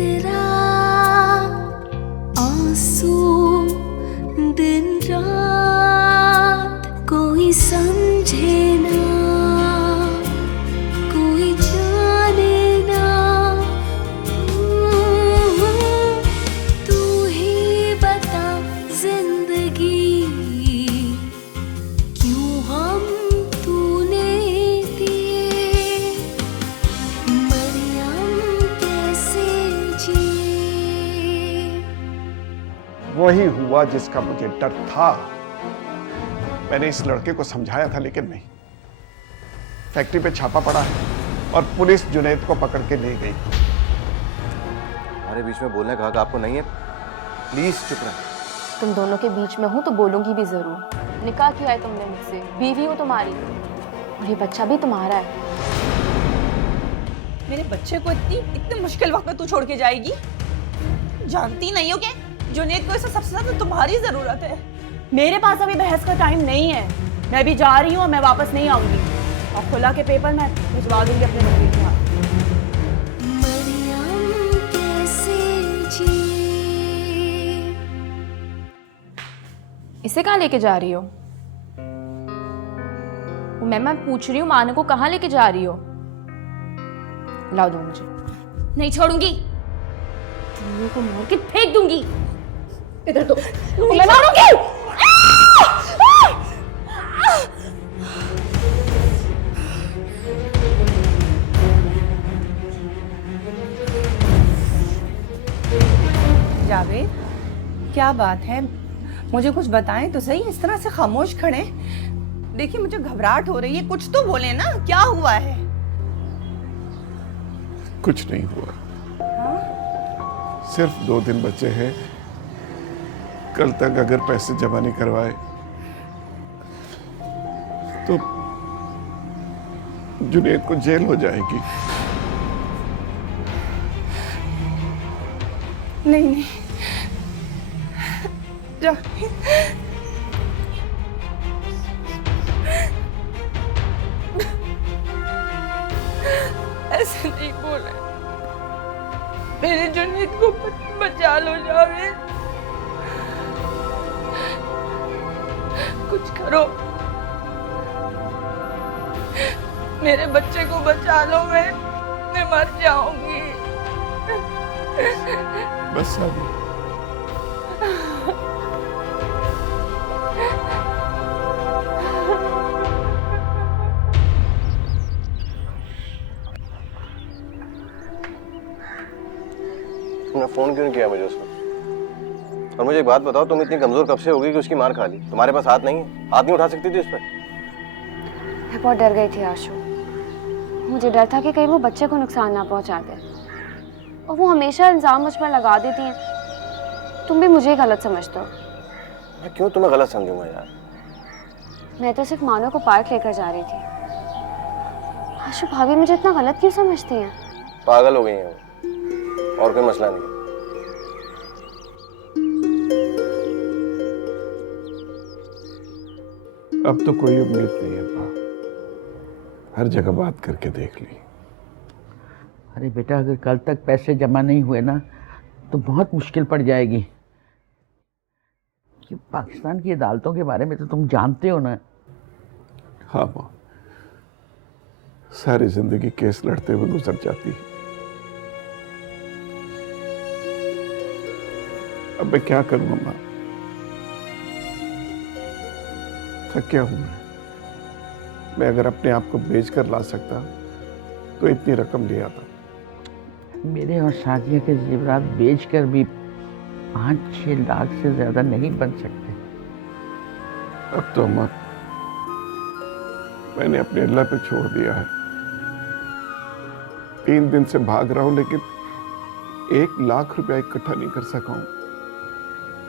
तेरा आंसू दिन रात कोई समझे ना, कोई जाने ना। तू ही बता जिंदगी क्यों हम तूने दिए, मरियम कैसे जिए। वही हुआ जिसका मुझे डर था। मैंने इस लड़के को समझाया था लेकिन नहीं। फैक्ट्री पे छापा पड़ा है और पुलिस जुनैद को पकड़ के ले गई। हमारे बीच में बोलने का हक आपको नहीं है, प्लीज चुप रहे। तुम दोनों के बीच में हूँ तो बोलूंगी भी जरूर। निकाह किया है तुमने मुझसे, बीवी हूँ तुम्हारी, और ये बच्चा भी तुम्हारा है। मेरे बच्चे को इतने मुश्किल वक्त में तू छोड़ के जाएगी? जानती नहीं हो क्या जुनैद को इसे सबसे ज्यादा तुम्हारी जरूरत है। मेरे पास अभी बहस का टाइम नहीं है। मैं भी जा रही हूँ और मैं वापस नहीं आऊंगी। और खुला के पेपर मैं भिजवा दूंगी अपने वकील के हाथ। मरियम कैसे जिए। इसे कहाँ लेके जा रही हो? मैं पूछ रही हूँ मानो को कहाँ लेके जा रही हो? लाओ दो मुझे। नहीं छोड़ूंगी, तुम्हें को मार के फेंक दूंगी। इधर दो, मैं मारूंगी। जावेद, क्या बात है? मुझे कुछ बताएं तो सही। इस तरह से खामोश खड़े। देखिए मुझे घबराहट हो रही है, कुछ तो बोले ना, क्या हुआ है? कुछ नहीं हुआ। सिर्फ 2 दिन बचे हैं। कल तक अगर पैसे जमा नहीं करवाए तो जुनैद को जेल हो जाएगी। नहीं ऐसे नहीं बोले। मेरे जुनैद को बचा लो जावेद, कुछ करो, मेरे बच्चे को बचा लो। मैं मर जाऊंगी। बस अभी तुमने फोन क्यों नहीं किया मुझे उसको? और मुझे एक बात बताओ, तुम इतनी कमजोर कब से हो गई कि उसकी मार खा ली? तुम्हारे पास हाथ नहीं है? हाथ नहीं उठा सकती थी उस पर? मैं बहुत डर गई थी आशु। मुझे डर था कि कहीं वो बच्चे को नुकसान ना पहुंचा दे, और वो हमेशा इल्जाम मुझ पर लगा देती हैं। तुम भी मुझे गलत समझते हो। मैं क्यों तुम्हें गलत समझूंगा यार? मैं तो सिर्फ मानो को पार्क लेकर जा रही थी। आशु भाभी मुझे इतना गलत क्यों समझती हैं? पागल हो गई है वो, और कोई मसला नहीं। अब तो कोई उम्मीद नहीं है माँ। हर जगह बात करके देख ली। अरे बेटा, अगर कल तक पैसे जमा नहीं हुए ना तो बहुत मुश्किल पड़ जाएगी। कि पाकिस्तान की अदालतों के बारे में तो तुम जानते हो ना। हाँ माँ, सारी जिंदगी केस लड़ते हुए गुजर जाती है। अब मैं क्या करूँ माँ? थक गया हूं मैं अगर अपने आप को बेच कर ला सकता तो इतनी रकम ले आता। मेरे और शादिया के जेवरात बेचकर भी 5-6 लाख से ज्यादा नहीं बन सकते। अब तो अम्मा मैंने अपने अल्लाह पे छोड़ दिया है। 3 दिन से भाग रहा हूं लेकिन 1 लाख रुपया इकट्ठा नहीं कर सका हूं।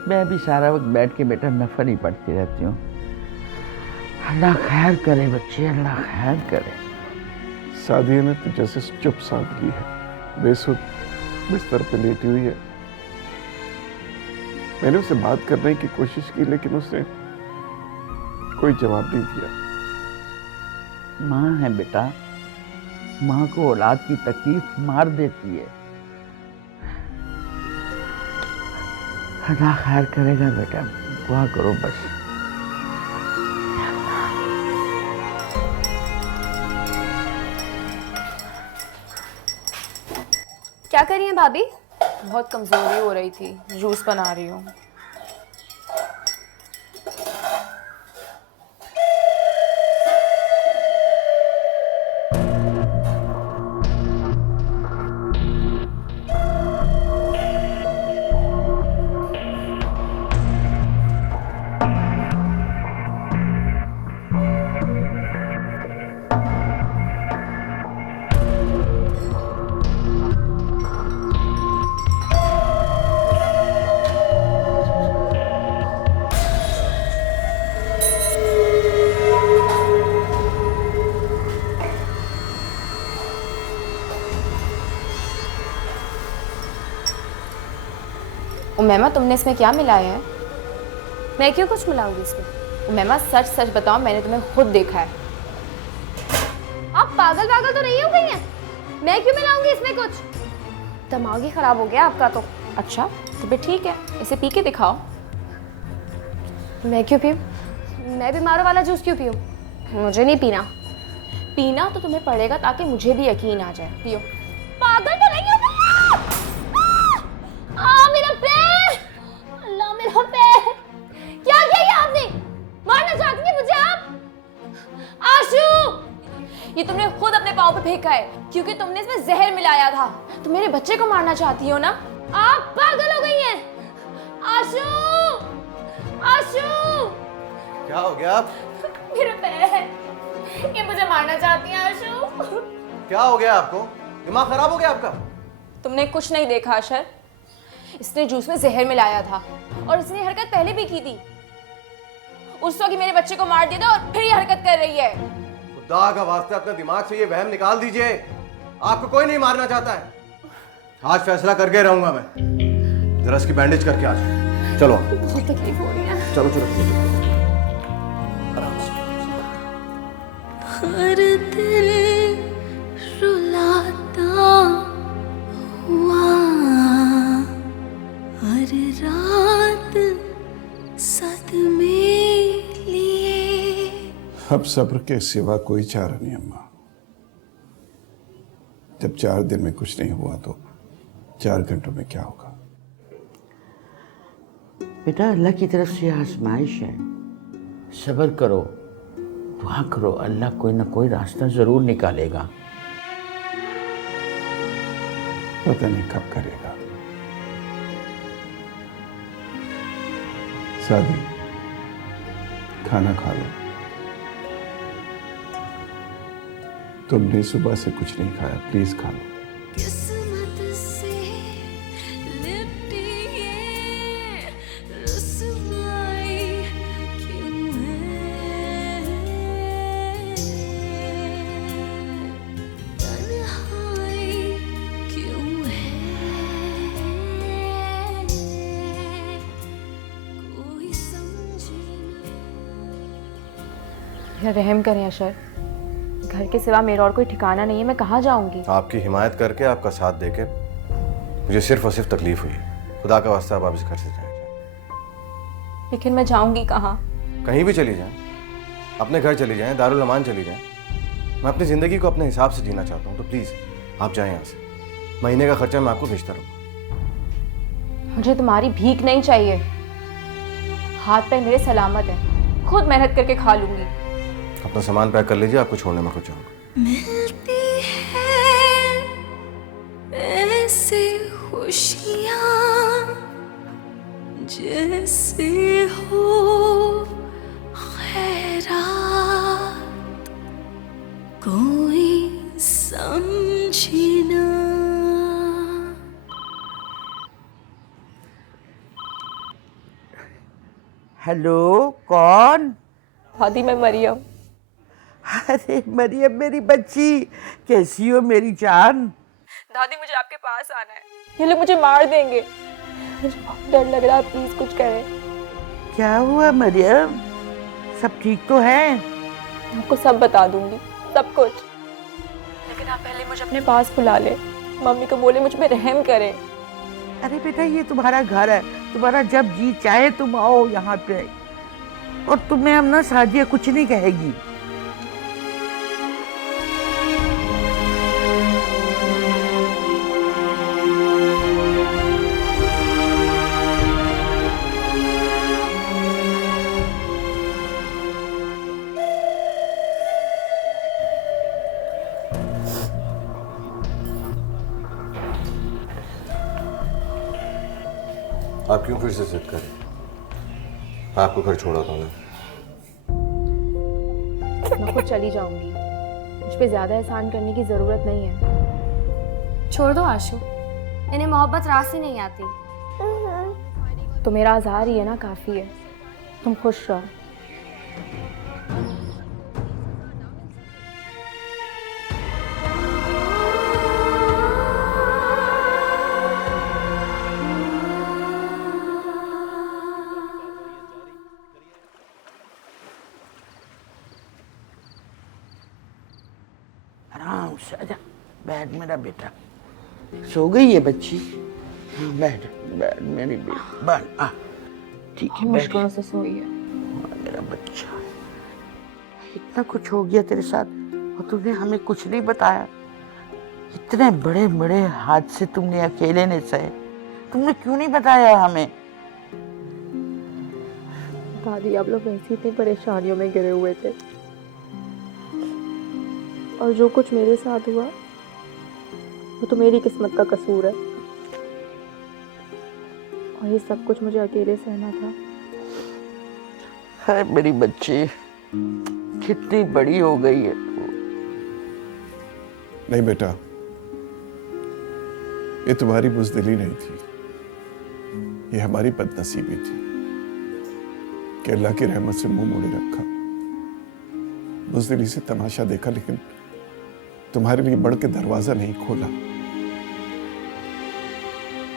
मैं भी सारा वक्त बैठ के बेटा नफल ही पढ़ती रहती हूँ। अल्लाह खैर करे बच्चे, अल्लाह खैर करे। सादिया ने तो जैसे चुप साध ली है, बेसुध बिस्तर पे लेटी हुई है। मैंने उससे बात करने की कोशिश की लेकिन उसने कोई जवाब नहीं दिया। माँ है बेटा, माँ को औलाद की तकलीफ मार देती है। खुदा खैर करेगा बेटा, दुआ करो बस। क्या कर रही हैं भाभी? बहुत कमजोरी हो रही थी, जूस बना रही हूँ। उमैमा, तुमने इसमें क्या मिलाया है? मैं क्यों कुछ मिलाऊंगी इसमें? उमैमा, सच सच बताओ, मैंने तुम्हें खुद देखा है। आप पागल पागल तो नहीं हो गई हैं? मैं क्यों मिलाऊंगी इसमें कुछ? दिमाग ही खराब हो गया आपका तो। अच्छा तो फिर ठीक है, इसे पी के दिखाओ। मैं क्यों पीऊँ? मैं बीमारों वाला जूस क्यों पीऊँ? मुझे नहीं पीना। पीना तो तुम्हें पड़ेगा ताकि मुझे भी यकीन आ जाए। पियो। पागल तो नहीं हो गई? मेरा पैर! अल्लाह मेरा पैर! क्या किया ये आपने? मारना चाहती है मुझे आप? आशू! ये तुमने खुद अपने पाँव पे फेंका है क्योंकि तुमने इसमें जहर मिलाया था। तुम मेरे बच्चे को मारना चाहती हो ना? आप पागल हो गई हैं। आशू! आशू! क्या हो गया आप? मेरा पैर! ये मुझे मारना चाहती है आशू। क्या हो गया आपको? दिमाग खराब हो गया आपका? तुमने कुछ नहीं देखा अशर। इसने जूस में जहर मिलाया था और इसने हरकत पहले भी की थी। उस वक्त मेरे बच्चे को मार दिया था और फिर ये हरकत कर रही है। खुदा का वास्ते अपने दिमाग से ये वहम निकाल दीजिए। आपको कोई नहीं मारना चाहता है। आज फैसला करके रहूंगा मैं। जरा इसकी बैंडेज करके आ जाओ। चलो बहुत तकलीफ हो रही है। चलो चलो आराम से। हर दिल रुलाता हुआ, हर रात सदमे लिए। अब सब्र के सिवा कोई चारा नहीं अम्मा। जब 4 दिन में कुछ नहीं हुआ तो 4 घंटों में क्या होगा? बेटा, अल्लाह की तरफ से आजमाइश है, सब्र करो, दुआ करो, अल्लाह कोई ना कोई रास्ता जरूर निकालेगा। पता नहीं कब करेगा। सादी, खाना खा लो। तुमने सुबह से कुछ नहीं खाया, प्लीज खा लो। किस्मत से लिपटी ये रुसवाई क्यों है? तन्हाई क्यों है? कोई समझे ना। रहम करें अशर, घर के सिवा मेरा और कोई ठिकाना नहीं है। मैं कहाँ जाऊंगी? आपकी हिमायत करके, आपका साथ देके मुझे सिर्फ और सिर्फ तकलीफ हुई है। खुदा का वास्ता आप इस घर से जाएं। लेकिन मैं जाऊंगी कहाँ? कहीं भी चली जाएं, अपने घर चली जाएं, दारुल अमान चली जाएं। मैं अपनी ज़िंदगी को अपने हिसाब से जीना चाहता हूँ, तो प्लीज़ आप जाएं यहाँ से। महीने का खर्चा मैं आपको भेजता रहूँगा। मुझे तुम्हारी भीख नहीं चाहिए। हाथ पैर मेरे सलामत है, खुद मेहनत करके खा लूंगी। अपना सामान पैक कर लीजिए, आपको छोड़ने में खुद जाऊँगा। मिलती है ऐसे खुशियाँ जैसे हो खैरात, कोई समझे ना। हेलो, कौन? दादी, मैं मरियम। अरे मरियम मेरी बच्ची, कैसी हो मेरी जान? दादी, मुझे आपके पास आना है। ये लोग मुझे मार देंगे। मुझे बहुत डर लग रहा है, प्लीज कुछ करें। क्या हुआ मरियम, सब ठीक तो है? आपको सब बता दूंगी, सब कुछ। लेकिन आप पहले मुझे अपने पास बुला ले। मम्मी को बोले मुझ पे रहम करे। अरे बेटा, ये तुम्हारा घर है, तुम्हारा जब जी चाहे तुम आओ यहाँ पे, और तुम्हें हम ना सादिया कुछ नहीं कहेगी। आप क्यों फिर से जिद करें? आपको घर छोड़ा था मैं खुद चली जाऊंगी, मुझ पे ज्यादा एहसान करने की जरूरत नहीं है। छोड़ दो आशु, इन्हें मोहब्बत रास ही नहीं आती। तो मेरा आज़ार ही है ना, काफी है। तुम खुश रहो। आराम से आजा, बैठ मेरा बेटा। सो गई है बच्ची? हाँ बैठ बैठ मेरी बेटी, बैठ आ। ठीक है, बैठ। मुश्किलों से सोई है। हाँ, मेरा बच्चा। इतना कुछ हो गया तेरे साथ और तूने हमें कुछ नहीं बताया। इतने बड़े बड़े हादसे तुमने अकेले ने सहे, तुमने क्यों नहीं बताया हमें? दादी, आप लोग वैसे इतनी परेशानियों में गिरे हुए थे, और जो कुछ मेरे साथ हुआ वो तो मेरी किस्मत का कसूर है, और ये सब कुछ मुझे अकेले सहना था। है मेरी बच्ची, कितनी बड़ी हो गई है तू। नहीं बेटा, ये तुम्हारी बुज़दिली नहीं थी, ये हमारी बदनसीबी थी कि अल्लाह की रहमत से मुंह मोड़े रखा। बुज़दिली से तमाशा देखा, लेकिन तुम्हारे लिए बढ़ के दरवाजा नहीं खोला।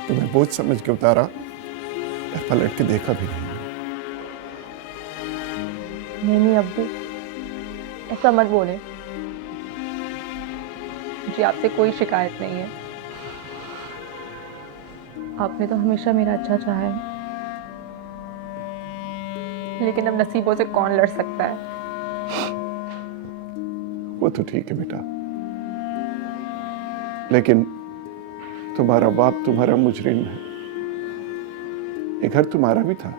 तुम्हें बोझ समझ के उतारा, पलट के देखा भी नहीं। नहीं अब्बू, ऐसा मत बोले। मुझे आपसे कोई शिकायत नहीं है। आपने तो हमेशा मेरा अच्छा चाहा है, लेकिन अब नसीबों से कौन लड़ सकता है? वो तो ठीक है बेटा, लेकिन तुम्हारा बाप तुम्हारा मुजरिम है। ये घर तुम्हारा भी था,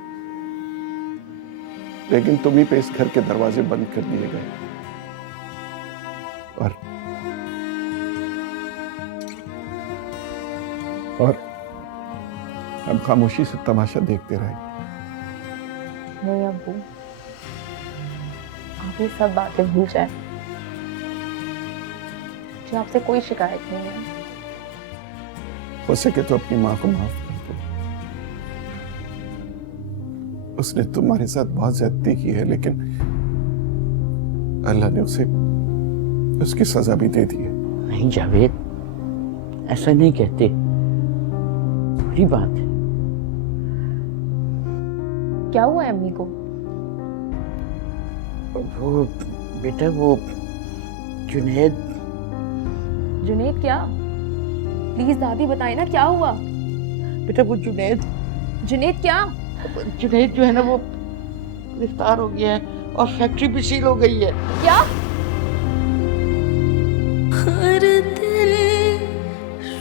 लेकिन तुम ही पे इस घर के दरवाजे बंद कर दिए गए, और हम खामोशी से तमाशा देखते रहे। नहीं अब्बू, आप ये सब बातें भूल जाए। मुझे आपसे कोई शिकायत नहीं है। हो सके तो अपनी माँ को माफ कर दो। उसने तुम्हारे साथ बहुत ज्यादती की है, लेकिन अल्लाह ने उसे उसकी सजा भी दे दी है। नहीं जावेद, ऐसा नहीं कहते, बुरी बात है। क्या हुआ है अम्मी को? वो बेटा, वो जुनैद। जुनैद क्या? प्लीज दादी बताए ना, क्या हुआ? बेटा वो जुनैद क्या? जुनैद जो है ना, वो गिरफ्तार हो गया है और फैक्ट्री भी सील हो गई है। क्या? हर दिल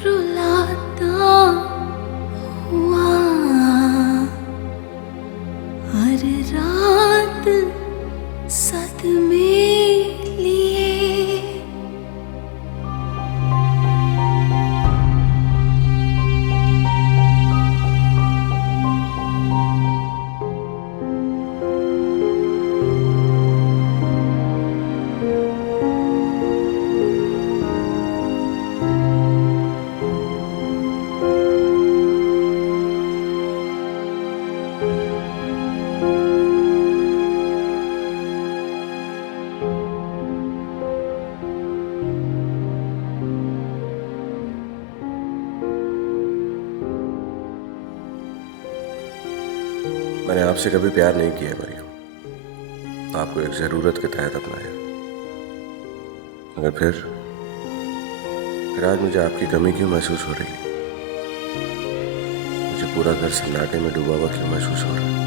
रुलाता हुआ, हर रात सदमे लिए, मैंने आपसे कभी प्यार नहीं किया मरियम, आपको एक जरूरत के तहत अपनाया, मगर फिर आज मुझे आपकी कमी क्यों महसूस हो रही है? मुझे पूरा घर सन्नाटे में डूबा हुआ क्यों महसूस हो रहा है?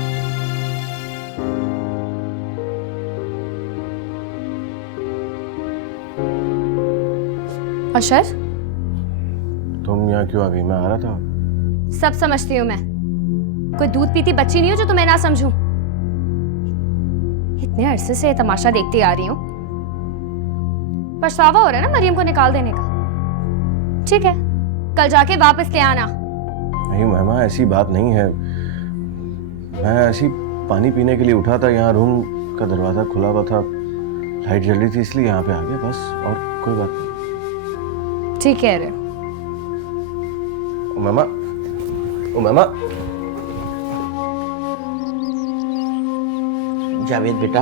अशर, तुम यहाँ क्यों आ गई? मैं आ रहा था। सब समझती हूँ मैं। कोई दूध पीती बच्ची नहीं हो जो तुम्हें ना समझूं। इतने अरसे से तमाशा देखती आ रही हूँ। पछतावा हो रहा है ना मरियम को निकाल देने का। ठीक है, कल जाके वापस ले आना। नहीं महिमा, ऐसी बात नहीं है। मैं ऐसी पानी पीने के लिए उठा था, यहाँ रूम का दरवाजा खुला हुआ था, लाइट जल रही थी, इसलिए यहाँ पे आ गया बस, और कोई बात नहीं। ठीक कह रहे हो। ओ महिमा, ओ महिमा। जावेद बेटा,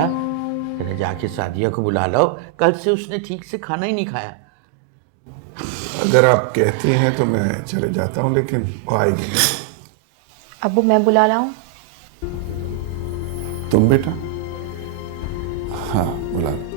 जरा जाके सादिया को बुला लो। कल से उसने ठीक से खाना ही नहीं खाया। अगर आप कहती हैं तो मैं चले जाता हूँ, लेकिन वो आएगी। अब्बू, मैं बुला लाऊं? तुम बेटा? हाँ, बुला लो।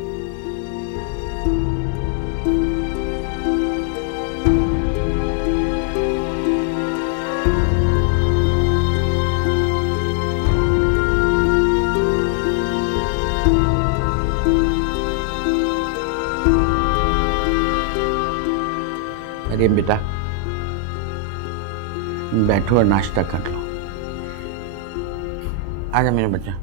मरियम बेटा, बैठो और नाश्ता कर लो। आजा मेरा बच्चा।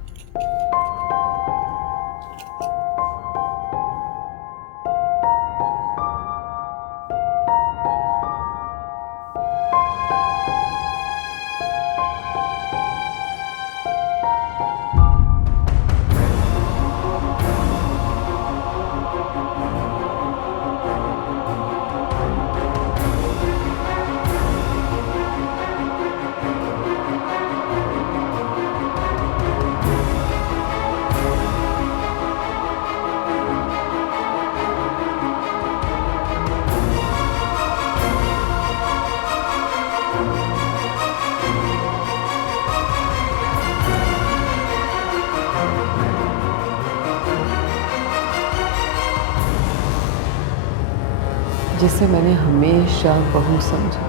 जिसे मैंने हमेशा बहू समझा,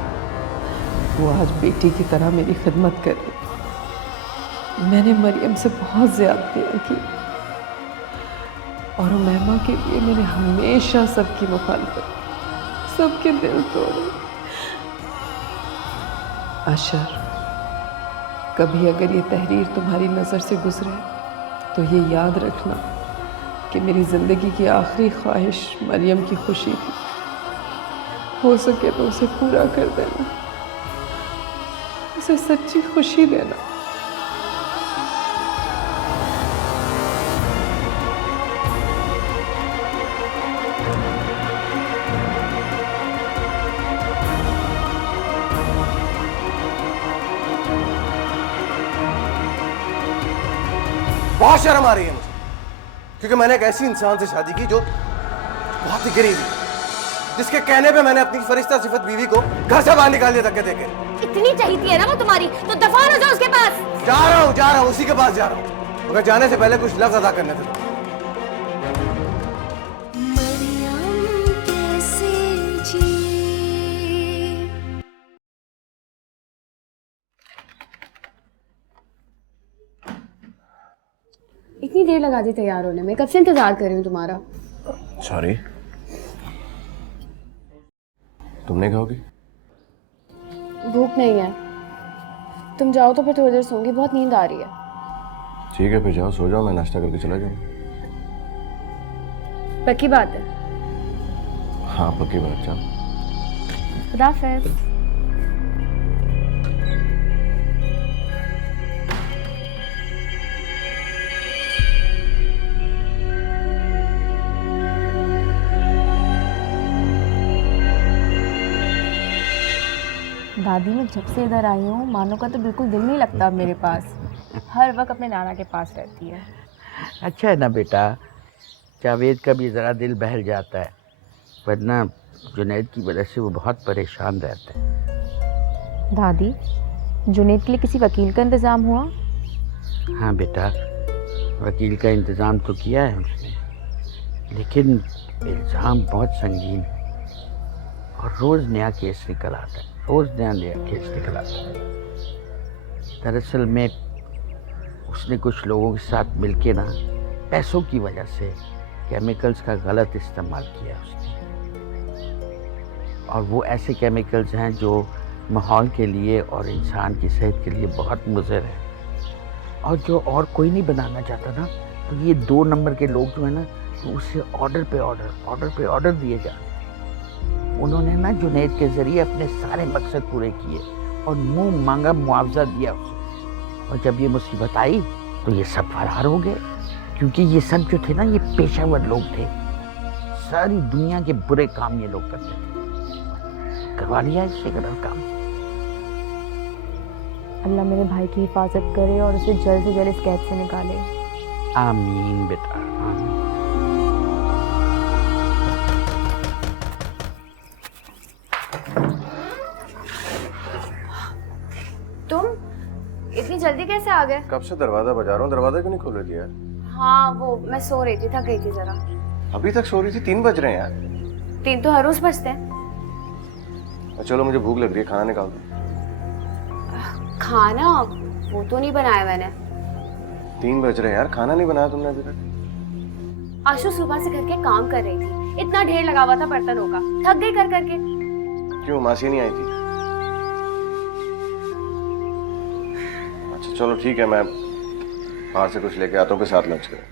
वो आज बेटी की तरह मेरी खिदमत कर रही। मैंने मरियम से बहुत ज्यादतियाँ की और महिमा के लिए मैंने हमेशा सबकी मुखालफत, सबके दिल तोड़े। अशर, कभी अगर ये तहरीर तुम्हारी नज़र से गुजरे तो ये याद रखना कि मेरी ज़िंदगी की आखिरी ख्वाहिश मरियम की खुशी थी। हो सके तो उसे पूरा कर देना, उसे सच्ची खुशी देना। बहुत शर्म आ रही है मुझे, क्योंकि मैंने एक ऐसी इंसान से शादी की जो बहुत ही गरीब है, जिसके कहने पे मैंने अपनी फरिश्ता सिफत बीवी को घर से बाहर निकाल दिया धक्के देके। इतनी चाहती है ना वो तुम्हारी, तो दफा हो जाओ उसके पास। जा रहा हूँ, उसी के पास जा रहा हूँ, मगर जाने से पहले कुछ लफ्ज अदा करने थे। इतनी देर लगा दी तैयार होने में, कब से इंतजार कर रही हूँ तुम्हारा। सॉरी। तुम नहीं खाओगी? भूख नहीं है। तुम जाओ तो फिर थोड़ी देर सोऊंगी, बहुत नींद आ रही है। ठीक है, फिर जाओ, सो जाओ, मैं नाश्ता करके चला जाऊँ। पक्की बात है? हाँ पक्की बात। जाओ। खुदाफिज़। दादी, मैं जब से इधर आई हूँ मानो का तो बिल्कुल दिल नहीं लगता अब मेरे पास। हर वक्त अपने नाना के पास रहती है। अच्छा है ना बेटा, जावेद का भी ज़रा दिल बहल जाता है, वरना जुनैद की वजह से वो बहुत परेशान रहता है। दादी, जुनैद के लिए किसी वकील का इंतज़ाम हुआ? हाँ बेटा, वकील का इंतज़ाम तो किया है उसने, लेकिन इल्ज़ाम बहुत संगीन है और रोज़ नया केस निकल आता है, रोज़ नया केस निकल आता है। दरअसल में उसने कुछ लोगों के साथ मिलके ना पैसों की वजह से केमिकल्स का गलत इस्तेमाल किया उसने, और वो ऐसे केमिकल्स हैं जो माहौल के लिए और इंसान की सेहत के लिए बहुत मुज़र है, और जो और कोई नहीं बनाना चाहता ना, तो ये 2 नंबर के लोग जो है ना, तो उससे ऑर्डर पे ऑर्डर दिए जा रहे। उन्होंने ना जुनैद के ज़रिए अपने सारे मकसद पूरे किए और मुंह मांगा मुआवजा दिया उसे, और जब ये मुसीबत आई तो ये सब फरार हो गए, क्योंकि ये सब जो थे ना, ये पेशावर लोग थे, सारी दुनिया के बुरे काम ये लोग करते थे। करवा लिया इससे गलत काम। अल्लाह मेरे भाई की हिफाजत करे और उसे जल्द से जल्द इस कैद से निकाले। आमीन बेटा, आमीन। तुम इतनी जल्दी कैसे आ गए? कब से दरवाजा बजा रहा हूँ, दरवाजा क्यों नहीं खोल रही यार? हाँ वो मैं सो रही थी, थक गई थी जरा। अभी तक सो रही थी? 3 बज रहे हैं यार। 3 तो हर रोज बजते हैं। चलो मुझे भूख लग रही है, खाना निकाल दो। खाना वो तो नहीं बनाया मैंने। 3 बज रहे हैं यार, खाना नहीं बनाया तुमने अभी तक? आशु सुबह से घर के काम कर रही थी, इतना ढेर लगा हुआ था बर्तनों का, थक गई कर करके। क्यों, मासी नहीं आई थी? अच्छा चलो ठीक है, मैं बाहर से कुछ लेके आता हूँ, फिर साथ लंच करें।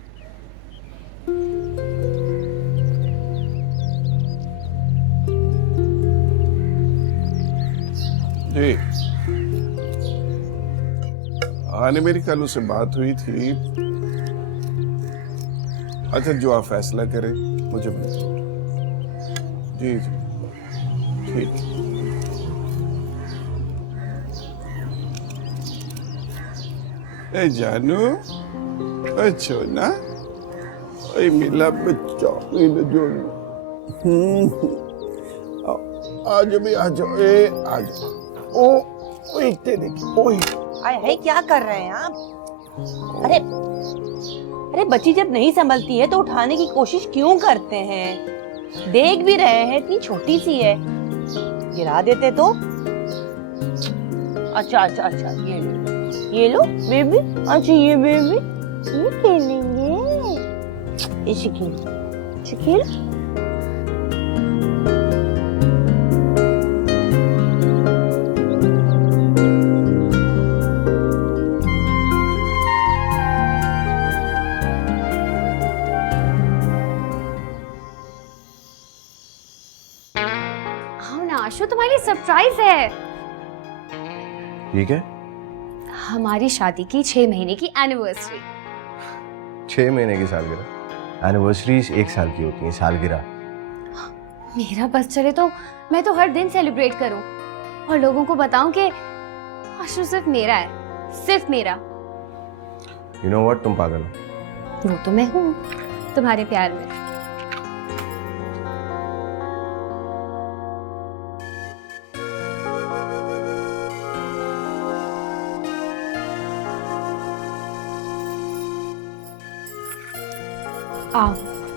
जी आने मेरी कल उससे बात हुई थी। अच्छा जो आप फैसला करें मुझे मंजूर। जी जी ठीक। ए जानू, अच्छा ना ओए मिला बच्चा मेरा जोनू। आज भी आ जाओ, ए आ जाओ। ओ तेरे की ओए है क्या कर रहे हैं आप? अरे अरे बच्ची जब नहीं संभलती है तो उठाने की कोशिश क्यों करते हैं? देख भी रहे हैं इतनी छोटी सी है, गिरा देते तो। अच्छा अच्छा अच्छा, ये लो बेबी। अच्छा ये बेबी ये खेलेंगे, ये शिकील आशु तुम्हारे लिए सरप्राइज है। ठीक है, हमारी शादी की 6 महीने की एनिवर्सरी। 6 महीने की सालगिरह? एनिवर्सरीज 1 साल की होती है, सालगिरह। मेरा बस चले तो मैं तो हर दिन सेलिब्रेट करूं और लोगों को बताऊं कि आशु सिर्फ मेरा है, सिर्फ मेरा। You know what, तुम पागल हो। वो तो मैं हूँ तुम्हारे प्यार में।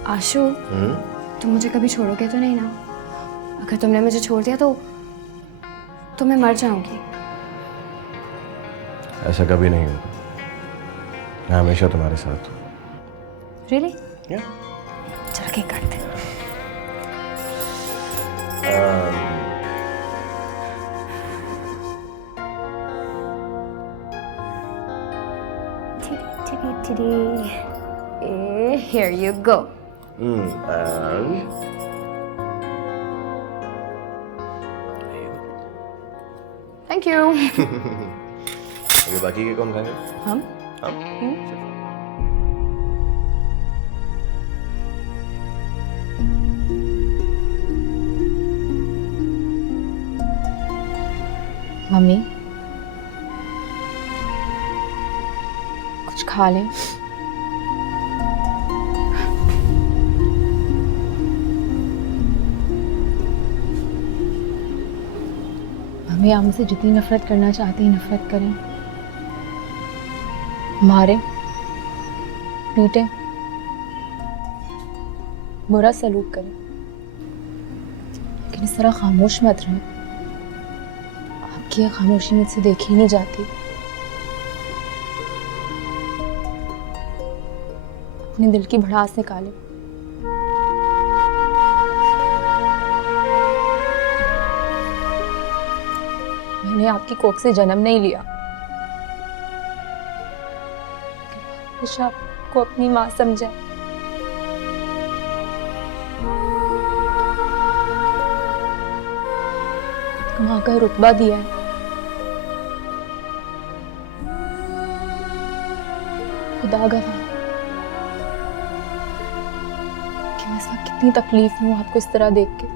आशु, तुम मुझे कभी छोड़ोगे तो नहीं ना? अगर तुमने मुझे छोड़ दिया तो मैं मर जाऊंगी। ऐसा कभी नहीं होगा, मैं हमेशा तुम्हारे साथ हूँ। Really? Yeah. चलो केक काटते हैं। Here you go. And Thank you. अभी बाकी के कौन खाएगा? हम? मम्मी कुछ खा लें। मम्मी आप मुझसे जितनी नफरत करना चाहती हैं नफरत करें, मारे पीटे बुरा सलूक करें, लेकिन इस तरह खामोश मत रहें। आपकी ये खामोशी मुझसे देखी नहीं जाती। अपने दिल की भड़ास निकाले। मैंने आपकी कोख से जन्म नहीं लिया, हमेशा आपको अपनी माँ समझा। माँ का रुतबा दिया है। खुदा गवाह कि मैं इस वक्त कितनी तकलीफ में हूँ आपको इस तरह देख के।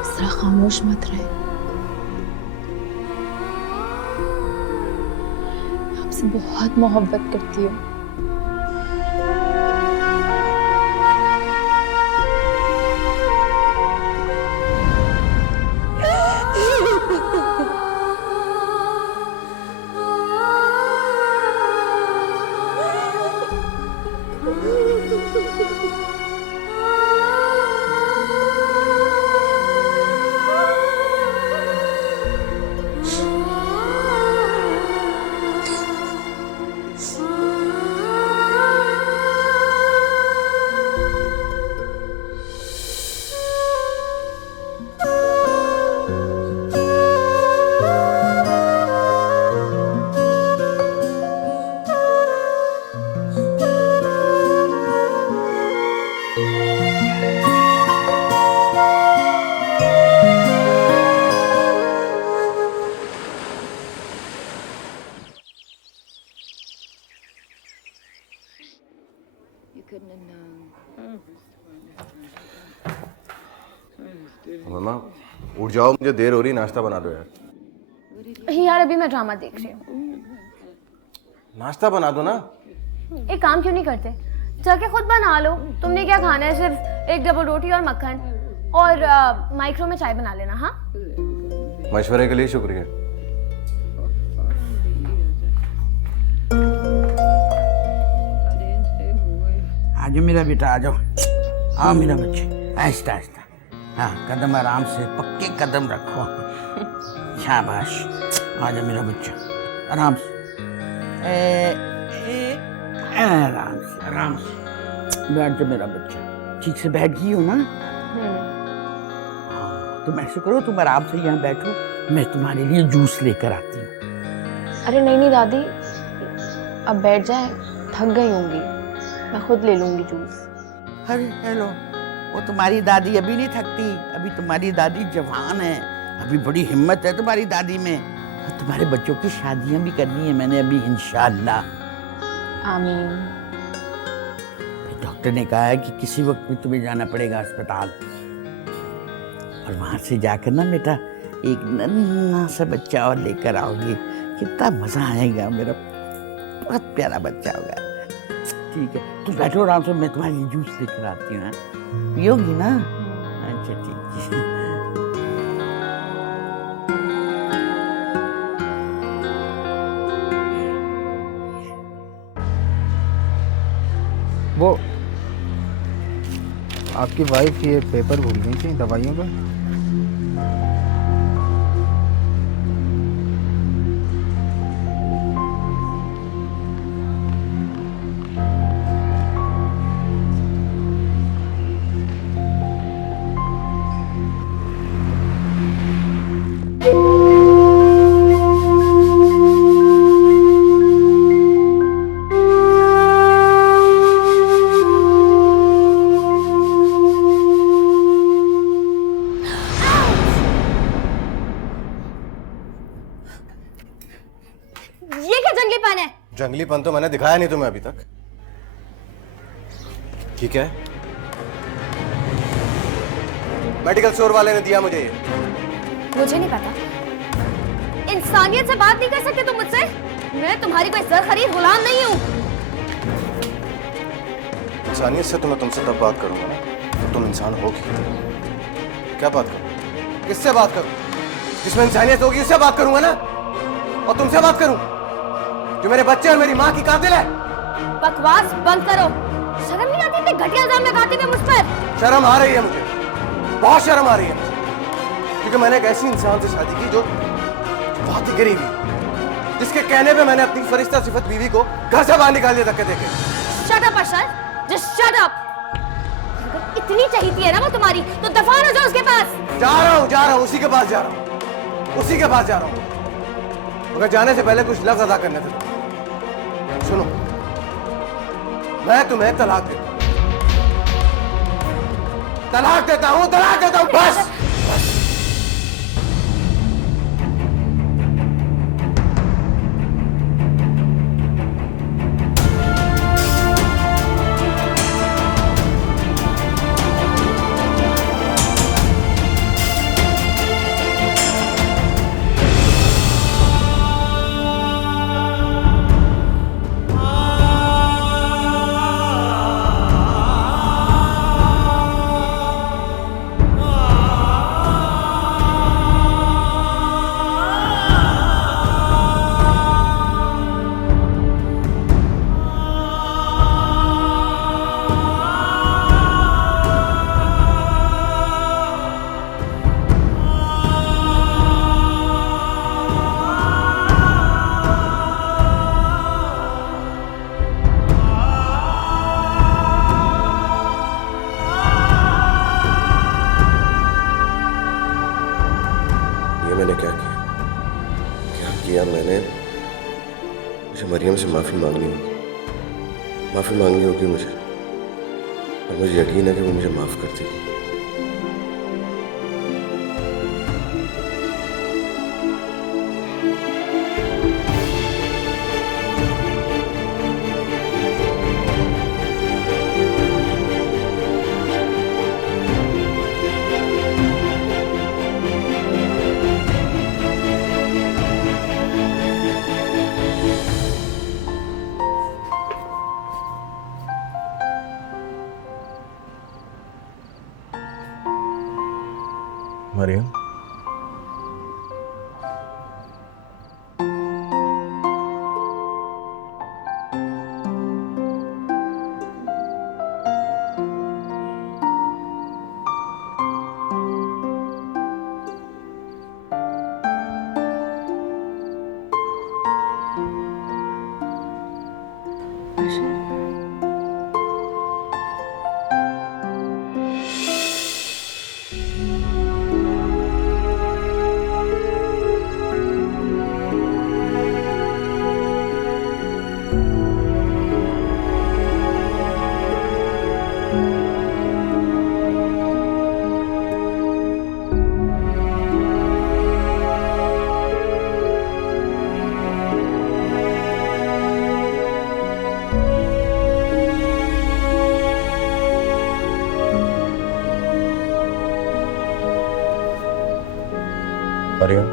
इस तरह खामोश मत रहे। मैं आपसे बहुत मोहब्बत करती हूँ। मम्मा उठ जाओ, मुझे देर हो रही, नाश्ता बना दो यार। यार अभी मैं ड्रामा देख रही हूँ। नाश्ता बना दो ना। एक काम क्यों नहीं करते, जाके खुद बना लो। तुमने क्या खाना है? सिर्फ एक डबल रोटी और मक्खन, और माइक्रो में चाय बना लेना। हाँ, मशवरे के लिए शुक्रिया। आ जाओ मेरा बेटा, आ जाओ। आओ मेरा बच्चा, आहिस्ता आहिस्ता। हाँ, कदम आराम से, पक्के कदम रखो। शाबाश। आ जाओ मेरा बच्चा, आराम से। आराम से, आराम से बैठ जाओ मेरा बच्चा। ठीक से बैठ गई हो ना? हाँ, तुम ऐसे करो, तुम आराम से यहाँ बैठो, मैं तुम्हारे लिए जूस लेकर आती हूँ। अरे नहीं नहीं दादी, अब बैठ जाए, थक गई होंगी, मैं खुद ले लूंगी जूस। अरे हेलो, वो तुम्हारी दादी अभी नहीं थकती, अभी तुम्हारी दादी जवान है, अभी बड़ी हिम्मत है तुम्हारी दादी में। और तुम्हारे बच्चों की शादियां भी करनी है मैंने अभी, इंशाअल्लाह। आमीन। डॉक्टर ने कहा है कि किसी वक्त भी तुम्हें जाना पड़ेगा अस्पताल, और वहां से जाकर ना बेटा एक नन्हा सा बच्चा और लेकर आओगे, कितना मजा आएगा। मेरा बहुत प्यारा बच्चा होगा। ठीक है, तुम बैठो आराम से, मैं तुम्हारे लिए जूस लेकर आती हूँ। पियोगी ना? अच्छा ठीक है। वो आपकी वाइफ ये पेपर भूल गई थी दवाइयों का। जंगलीपन तो मैंने दिखाया नहीं तुम्हें अभी तक, ठीक है? मेडिकल स्टोर वाले ने दिया मुझे ये। मुझे नहीं पता। इंसानियत से बात नहीं कर सकते तुम मुझसे? मैं तुम्हारी कोई ज़र-खरीद गुलाम नहीं हूँ। इंसानियत से तो मैं तुमसे तब बात करूंगा ना तो तुम इंसान होगी। क्या बात करूं? किससे बात करूं? जिसमें इंसानियत होगी उससे बात करूंगा ना, और तुमसे बात करूं जो मेरे बच्चे और मेरी माँ की कातिल है। बकवास बंद करो। शर्म नहीं आती? इतने घटिया इल्जाम लगाते हुए मुझ पर। शर्म आ रही है मुझे, बहुत शर्म आ रही है मुझे, क्योंकि मैंने एक ऐसी इंसान से शादी की जो बहुत ही गरीबी, जिसके कहने पे मैंने अपनी फरिश्ता सिफत बीवी को घर से बाहर निकाल दिया धक्के देके। Shut up Arshad, just shut up. अगर इतनी चाहिए है ना वो तुम्हारी, तो दफा हो जाओ उसके पास। जा रहा हूँ, उसी के पास जा रहा हूँ, उसी के पास जा रहा हूँ। मगर जाने से पहले कुछ लफ्ज अदा करने थे। सुनो, मैं तुम्हें तलाक देता हूँ, तलाक देता हूँ, बस। मैंने क्या किया मैंने? मुझे मरियम से माफ़ी मांगनी होगी मुझे, और मुझे यकीन है कि वो मुझे माफ़ कर देगी। मरियम, मरियम,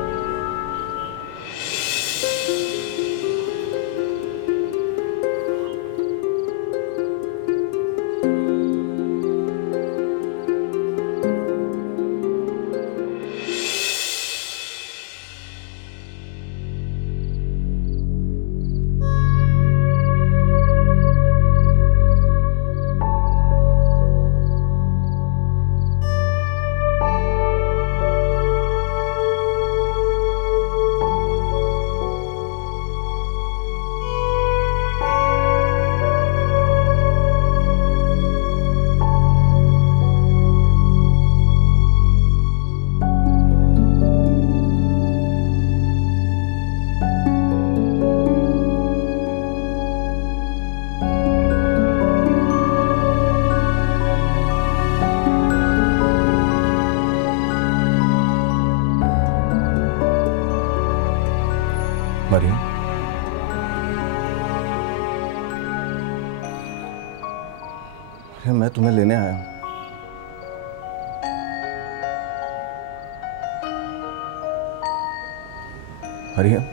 मरियम, मैं तुम्हें लेने आया हूं। मरियम,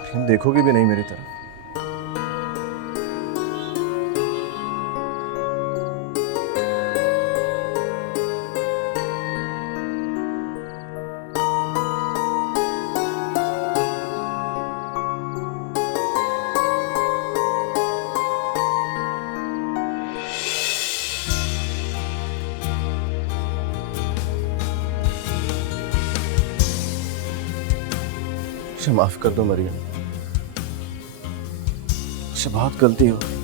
मरियम देखोगी भी नहीं मेरी तरफ? मुझे माफ कर दो मरियम, मुझसे बहुत गलती हो गई।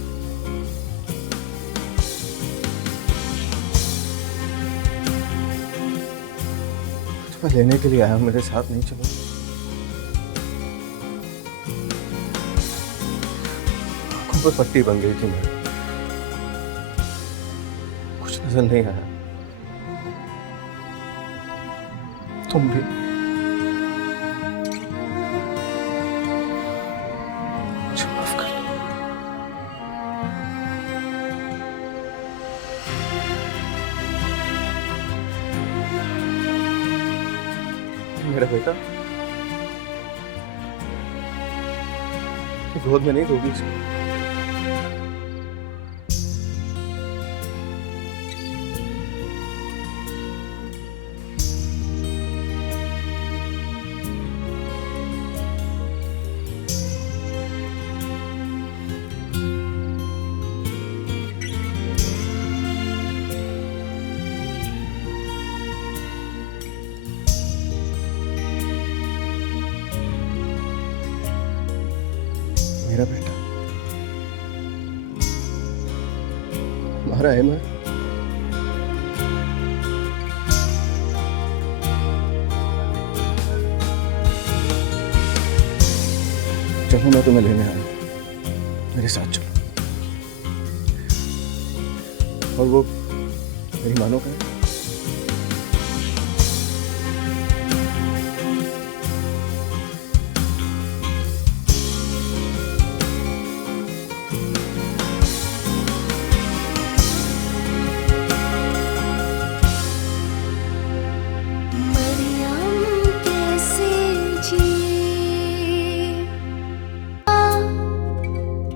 तुम्हें लेने के लिए आया हूं, मेरे साथ नहीं चलो। आंखों पर पट्टी बन गई थी मेरी, कुछ नजर नहीं आया। तुम भी मुझे माफ कर दो। मेरा बेटा, गोद में नहीं दोगी इसको? मेरा बेटा, हमारा अहमद, चलो मैं तुम्हें लेने आया, मेरे साथ चलो। और वो मेरी मानो का है?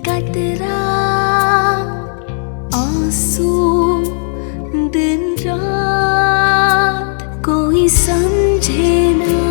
कतरा आंसू दिन रात कोई समझे ना।